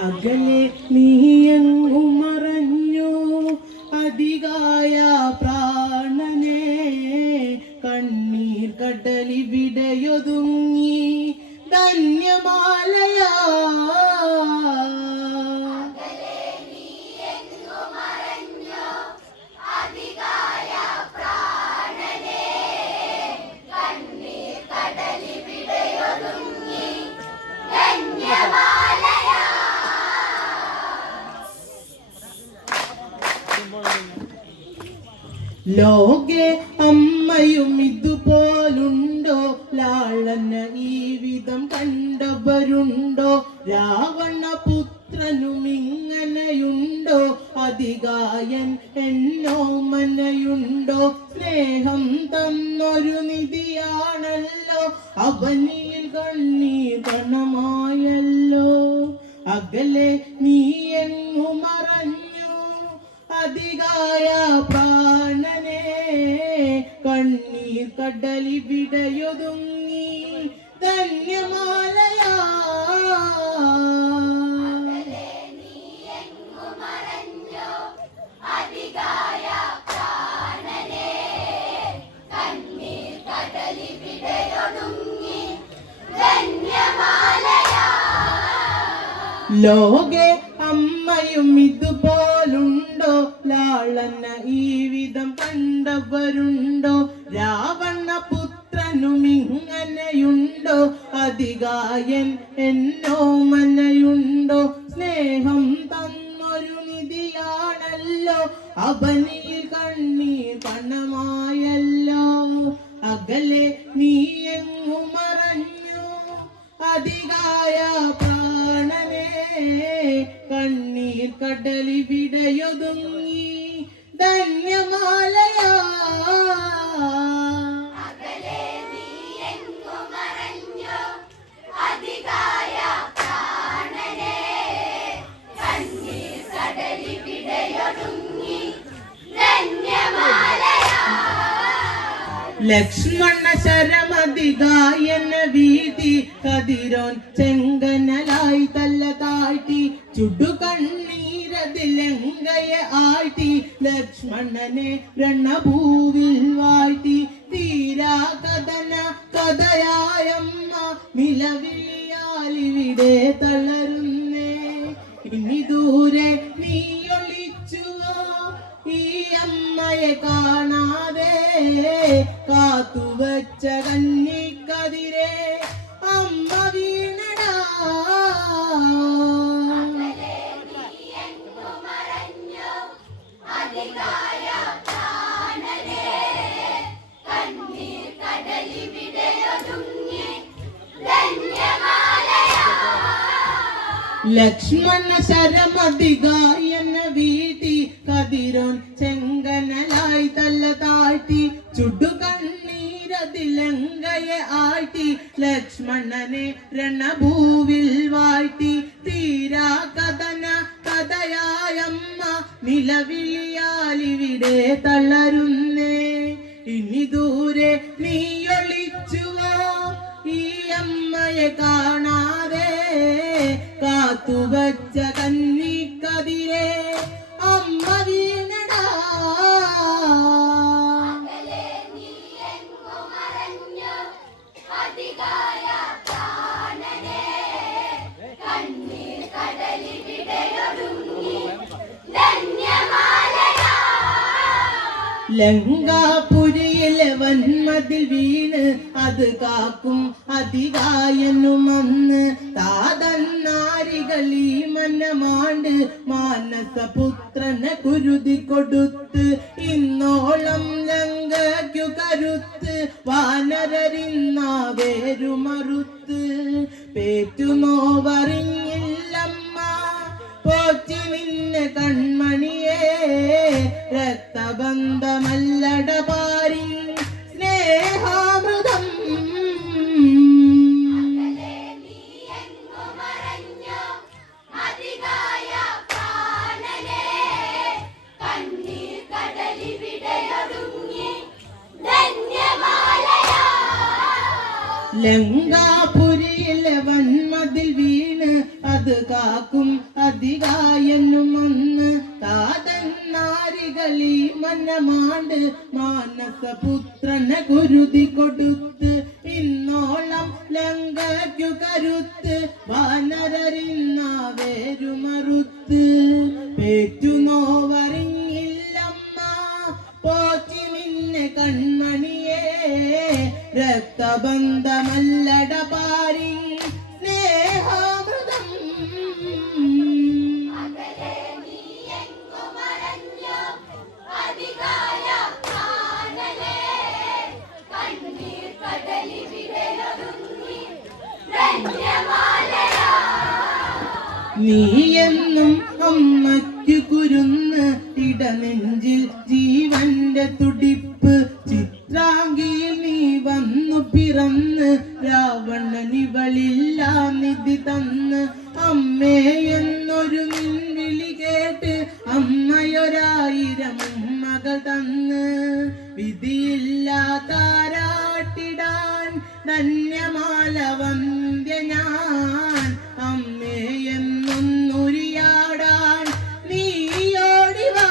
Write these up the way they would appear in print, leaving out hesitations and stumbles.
അകലെ നീയങ്ങു മറഞ്ഞു അധികായ പ്രാണനെ കണ്ണീർ കടലിവിടയൊതുങ്ങി ധന്യമാലയാ ലോകെ അമ്മയും ഇതുപോലുണ്ടോ ലാളന ഈ വിധം കണ്ടവരുണ്ടോ രാവണ പുത്രനും ഇങ്ങനെയുണ്ടോ അധികായൻ എന്നോ മനയുണ്ടോ സ്നേഹം തന്നൊരു നിധിയാണല്ലോ അവനിൽ കണ്ണീർ കണമായല്ലോ അകലെ നീ എങ്ങു മറഞ്ഞു അധികായ പ്രാണനെ കണ്ണീർ കടലിവിടയൊതുങ്ങി ധന്യമാലയാ ലോകെ അമ്മയും ഇതുപോലുണ്ടോ ലാളന ഈ വിധം കണ്ടവരുണ്ടോ രാവണ പുത്രനും ഇങ്ങനെയുണ്ടോ അധികായൻ എന്നോ മനയുണ്ടോ സ്നേഹം തന്നൊരു നിധിയാണല്ലോ അവനിൽ കണ്ണീർ പണമായല്ലോ അകലെ നീ എങ്ങു മറഞ്ഞു അധികായ പ്രാണനെ കണ്ണീർ കടലിവിടയൊതുങ്ങി ധന്യമാലയാ ലക്ഷ്മണ ശരമതികായന വീതി കതിരോൻ ചെങ്കനലായി തല്ല താഴ്ത്തി ചുടുകണ്ണീരതിലങ്കയെ ആഴ്ത്തി ലക്ഷ്മണനെ രണഭൂവിൽ വാഴ്ത്തി തീരാ കഥന കഥയായമ്മ നിലവിളിയാലിവിടെ തളരുന്നേ ഇനി ദൂരെ നീയൊളിച്ചുവോ ഈ അമ്മയെ കാണാതെ കാത്തുവച്ച കന്നിക്കതിരെ അമ്മ വീണടാ ലക്ഷ്മണ ശരമതികായന വീതി കതിരോൻ ചെങ്കനലായി തല്ല താഴ്ത്തി ചുടുകണ്ണീരതിലങ്കയെ ആഴ്ത്തി ലക്ഷ്മണനെ രണഭൂവിൽ വാഴ്ത്തി തീരാ കഥന കഥയായമ്മ നിലവിളിയാലിവിടെ തളരുന്നേ ഇനി ദൂരെ നീയൊളിച്ചുവോ ഈ അമ്മയെ കാണാതെ കാത്തുവച്ച കന്നിക്കതിരെ അമ്മ വീണടാ ലങ്കാപുരിയിലെ വന്മതിൽ വീണ് അത് കാക്കും അധികായനും അന്ന് താതന്നാരികളീ മനമാണ്ട് മാനസപുത്രനെ കുരുതി കൊടുത്ത് ഇന്നോളം ലങ്കയ്ക്കു കരുത്ത് വാനരരിന്ന വേരുമറുത്ത് പേറ്റുനോവറിഞ്ഞില്ലമ്മ പോറ്റി നിന്നെ കൺമണിയേ രക്തബന്ധമല്ലടപാരി സ്നേഹാമൃതം ലങ്കാപുരിയിലെ വന്മതിൽ വീണ് അത് കാക്കും അധികായനും ഒന്ന് താതൻ നാരികളി മനമാണ്ട് മാനസപുത്രനെ കുരുതി കൊടുത്ത് ഇന്നോളം ലങ്കയ്ക്കു കരുത്ത് വാനരരിന്നാവേരുമറുത്ത് പേറ്റുനോവറിഞ്ഞില്ലമ്മ പോറ്റി നിന്നെ കൺമണിയേ രക്തബന്ധമല്ലട പാരി സ്നേഹാമൃതം നീയെന്നും അമ്മയ്ക്ക് കുരുന്ന് ഇടനെഞ്ചിൽ ജീവന്റെ തുടിപ്പ് ചിത്രാംഗിയിൽ നീ വന്നു പിറന്ന് രാവണനിവളില്ല നിധി തന്ന് അമ്മേ എന്നൊരു വിളി കേട്ട് അമ്മയൊരായിരം മകൾ തന്ന് വിധിയില്ലാതാരാട്ടിടാൻ ധന്യമാല വന്ധ്യ ഞാൻ അമ്മേ എന്നൊന്നുരിയാടാൻ നീയോടിവാ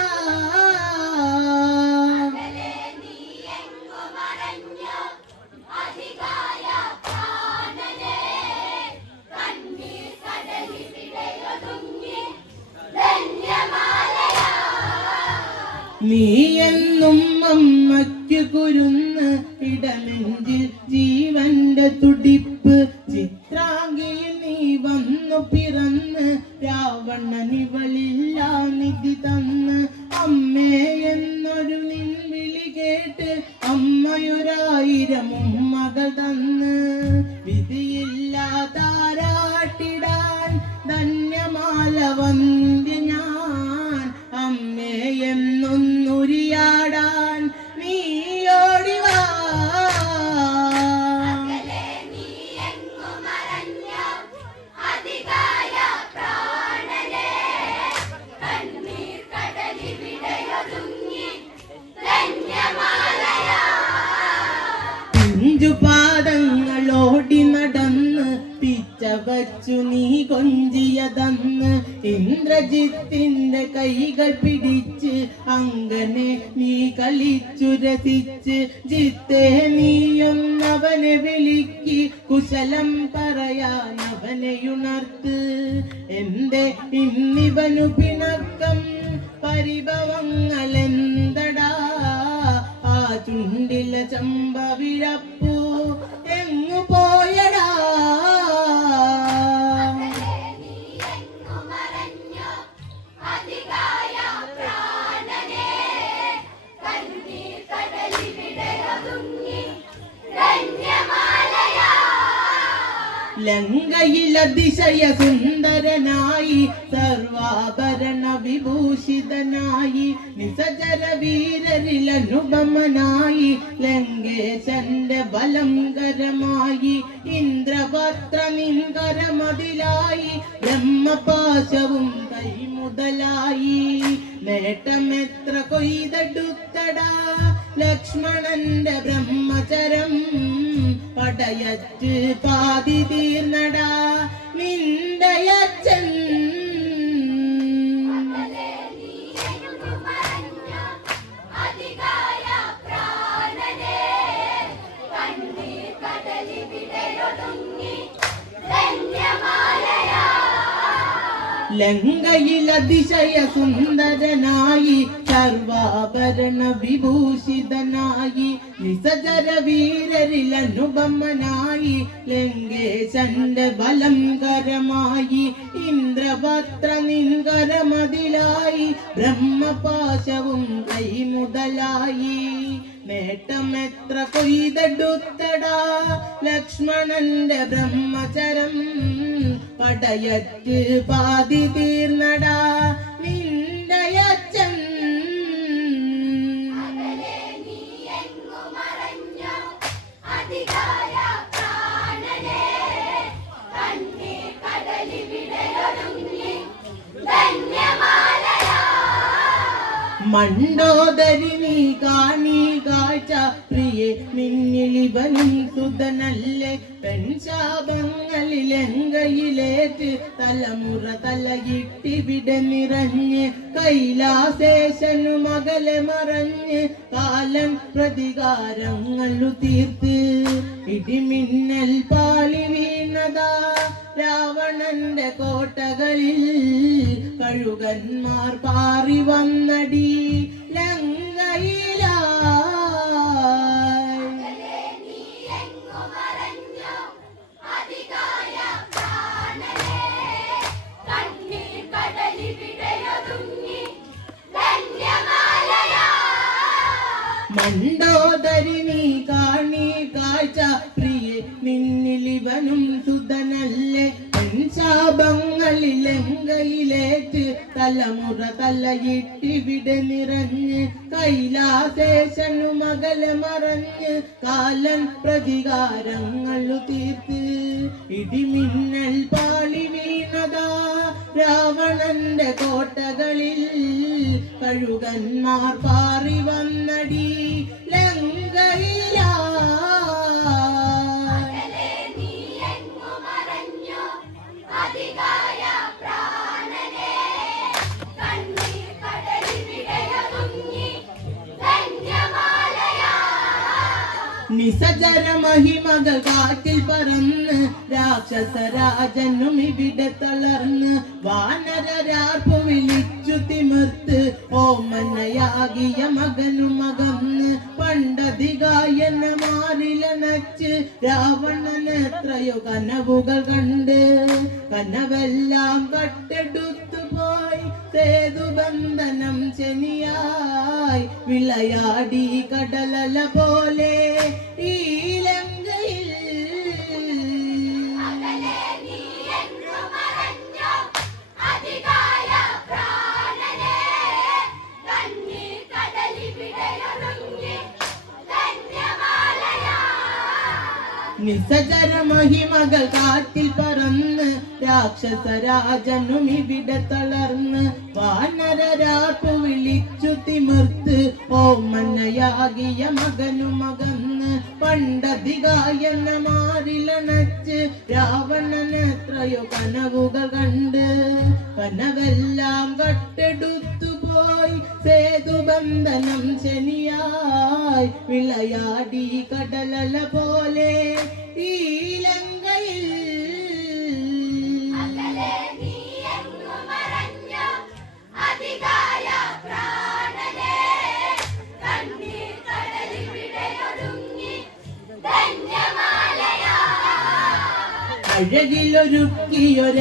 നീയെന്നും അമ്മയ്ക്ക് കുരുന്ന് ഇടനെഞ്ചിൽ ജീവന്റെ തുടിപ്പ് ചിത്രാംഗിയിൽ നീ വന്നു പിറന്ന് രാവണനിവളില്ല നിധി തന്ന് അമ്മേ എന്നൊരു വിളി കേട്ട് അമ്മയൊരായിരം മകൾ തന്ന് വിധിയില്ലാതാരാട്ടിടാൻ ധന്യമാല വന്ധ്യ ഞാൻ അമ്മേ എന്നൊന്നുരിയാടാൻ നീയോടിവാ പാദങ്ങളോടി നടന്ന് പിച്ച വച്ചു നീ കൊഞ്ചിയതന്ന് ഇന്ദ്രജിത്തിന്റെ കൈകൾ പിടിച്ച് അങ്ങനെ നീ കളിച്ചു രസിച്ച് ജിത്തേ നീയൊന്നവനെ വിളിക്ക് കുശലം പറയാൻ അവനെയുണർത്ത് എന്റെ ഇന്നിവനു പിണക്കം പരിഭവങ്ങൾ എന്തടാ ആ ചുണ്ടില ചമ്പ വിഴപ്പൂ എങ്ങു പോയടാ ലങ്കയിൽ അതിശയ സുന്ദരനായി സർവാഭരണ വിഭൂഷിതനായി നിസചര വീരരിൽ അനുപമനായി ലങ്കേശന്റെ ബലംകരമായി ഇന്ദ്രപത്ര നിൻകരമതിലായി ബ്രഹ്മപാശവും കൈമുതലായി നേട്ടമെത്ര കൊയ്തെടുത്തടാ ലക്ഷ്മണന്റെ ബ്രഹ്മചരം പടയറ്റ് പാതി തീർന്നടാ നിന്റയച്ചൻ ലങ്കയിൽ അതിശയ സുന്ദരനായി സർവാഭരണ വിഭൂഷിതനായി നിസചര വീരരിൽ അനുപമനായി ലങ്കേശന്റെ ബലംകരമായി ഇന്ദ്രപത്ര നിൻകരമതിലായി ബ്രഹ്മപാശവും കൈമുതലായി നേട്ടമെത്ര കൊയ്തെടുത്തടാ ലക്ഷ്മണന്റെ ബ്രഹ്മചരം പടയറ്റ് പാതി തീർന്നടാ നിന്റയച്ചൻ മണ്ടോദരി നീ കാണി കാഴ്ച പ്രിയെ നിന്നിലിവനും സുതനല്ലേ പെൺശാപങ്ങളിലെങ്കയിലേറ്റ് തലമുറ തലയിട്ടിവിടെ നിറഞ്ഞ് കൈലാസേശനു മകളെ മറഞ്ഞ് കാലൻ പ്രതികാരങ്ങളു തീർത്ത് ഇടിമിന്നൽ പാളി വീണതാ രാവണന്റെ കോട്ടകളിൽ കഴുകന്മാർ പാറി വന്നടി ലങ്കയിലായി. മണ്ടോദരി നീ കാണി കാഴ്ച പ്രിയെ നിന്നിലിവനും സുതനല്ലേ ശാപങ്ങളിലെങ്കയിലേറ്റ് തലമുറ തലയിട്ടിവിടെ നിറഞ്ഞ് കൈലാസേശനു മകളെ മറഞ്ഞ് കാലൻ പ്രതികാരങ്ങളു തീർത്ത് ഇടിമിന്നൽ പാളി വീണതാ രാവണന്റെ കോട്ടകളിൽ കഴുകന്മാർ പാറി വന്നടി ലങ്കയിലാ. നിസജര മഹിമകൾ കാറ്റിൽ പറന്ന് രാക്ഷസരാജനും ഇവിടെ തളർന്ന് വാനരരാർപ്പു വിളിച്ചു തിമിർത്ത് ഓമനയാകിയ മകനും മകന്ന് പണ്ടധികായന മാറിലണച്ച് രാവണന് എത്രയോ കനവുകൾ കണ്ട് കനവെല്ലാം കട്ടെടുത്തു പോയി സേതുബന്ധനം ശനിയായി വിളയാടി കടലല പോലെ ഈ ലങ്കയിൽ. നിസജര മഹിമകൾ കാറ്റിൽ പറന്ന് രാക്ഷസരാജനും ഇവിടെ തളർന്ന് വാനരരാർപ്പു വിളിച്ചു തിമിർത്ത് ഓമനയാകിയ മകനും മകന്ന് പണ്ടധികായന മാറിലണച്ച് രാവണന് എത്രയോ കനവുകൾ കണ്ട് കനവെല്ലാം കട്ടെടുത്തു പോയി സേതുബന്ധനം ശനിയായി വിളയാടി കടലല പോലെ ഈ ലങ്കയിൽ.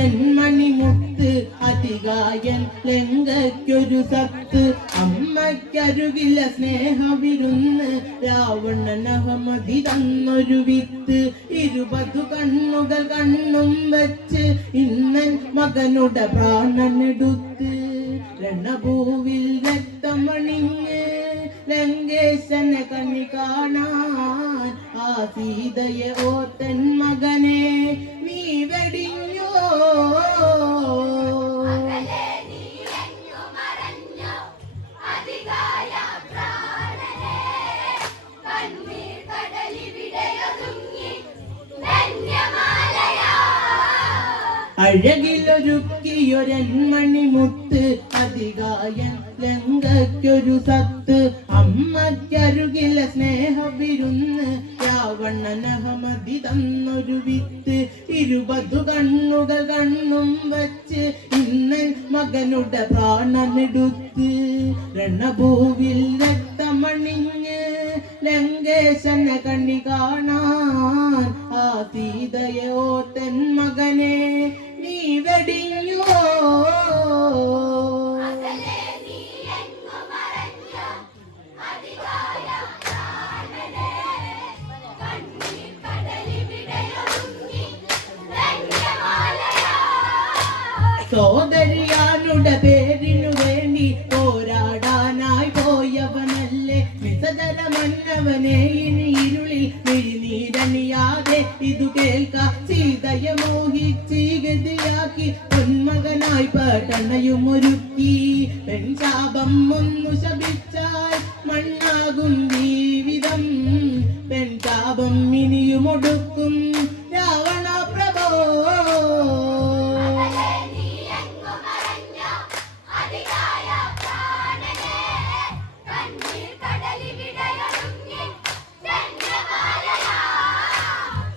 അഴകിലൊരുക്കിയൊരന്മണിമുത്ത് അതികായൻ ലങ്കയ്ക്കൊരു സത്ത് അമ്മയ്ക്കരുകില സ്നേഹവിരുന്ന് രാവണനഹമതി തന്നൊരു വിത്ത് 20 കണ്ണുകൾ കണ്ണും വെച്ച് ഇന്നൻ മകനുടെ പ്രാണനെടുത്ത് രണഭൂവിൽ രക്തമണിഞ്ഞ് ലങ്കേശനെ കണ്ണി കാണാൻ ആ സീതയെ ഓർത്തൻ മകനെ നീ വെടിഞ്ഞോ. അഴകിലൊരുക്കിയൊരന്മണിമുത്ത് അതികായൻ ലങ്കയ്ക്കൊരു സത്ത് അമ്മയ്ക്കരുകില സ്നേഹവിരുന്ന് രാവണനഹമതി തന്നൊരു വിത്ത് 20 കണ്ണുകൾ കണ്ണും വച്ച് ഇന്നൻ മകനുടെ പ്രാണനെടുത്ത് രണഭൂവിൽ രക്തമണിഞ്ഞ് ലങ്കേശനെ കണ്ണി കാണാൻ ആ സീതയെ ഓർത്തൻ മകനെ നീ വെടിഞ്ഞോ. സോദരിയാനുടെ പേരിനു വേണ്ടി പോരാടാനായി പോയവനല്ലേ നിസജര മന്നവനെ ഇനി ഇരുളിൽ പിഴിനീരണിയാതെ ഇതു കേൾക്ക സീതയെ മോഹിച്ച് ഗതിയാക്കി പൊന്മകനായി പട്ടണയും ഒരുക്കി പെൺശാപം ഒന്നു ശപിച്ചാൽ മണ്ണാകും ജീവിതം പെൺശാപം ഇനിയും ഒടുക്കും രാവണ പ്രഭോ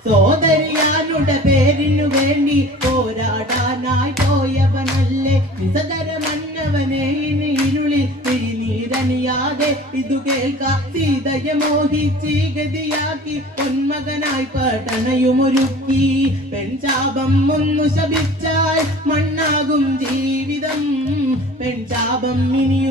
സോദരിയാനുടെ പേരിനു വേണ്ടി പോരാടാനായി പോയവനല്ലേ നിസതര മന്നവനെ ഇനി ഇരുളിൽ പിഴിനീരണിയാതെ ഇതു കേൾക്ക സീതയെ മോഹിച്ച് ഗതിയാക്കി പൊന്മകനായി പട്ടണയുമൊരുക്കി പെൺശാപം ഒന്നു ശപിച്ചാൽ മണ്ണാകും ജീവിതം പെൺശാപം ഇനി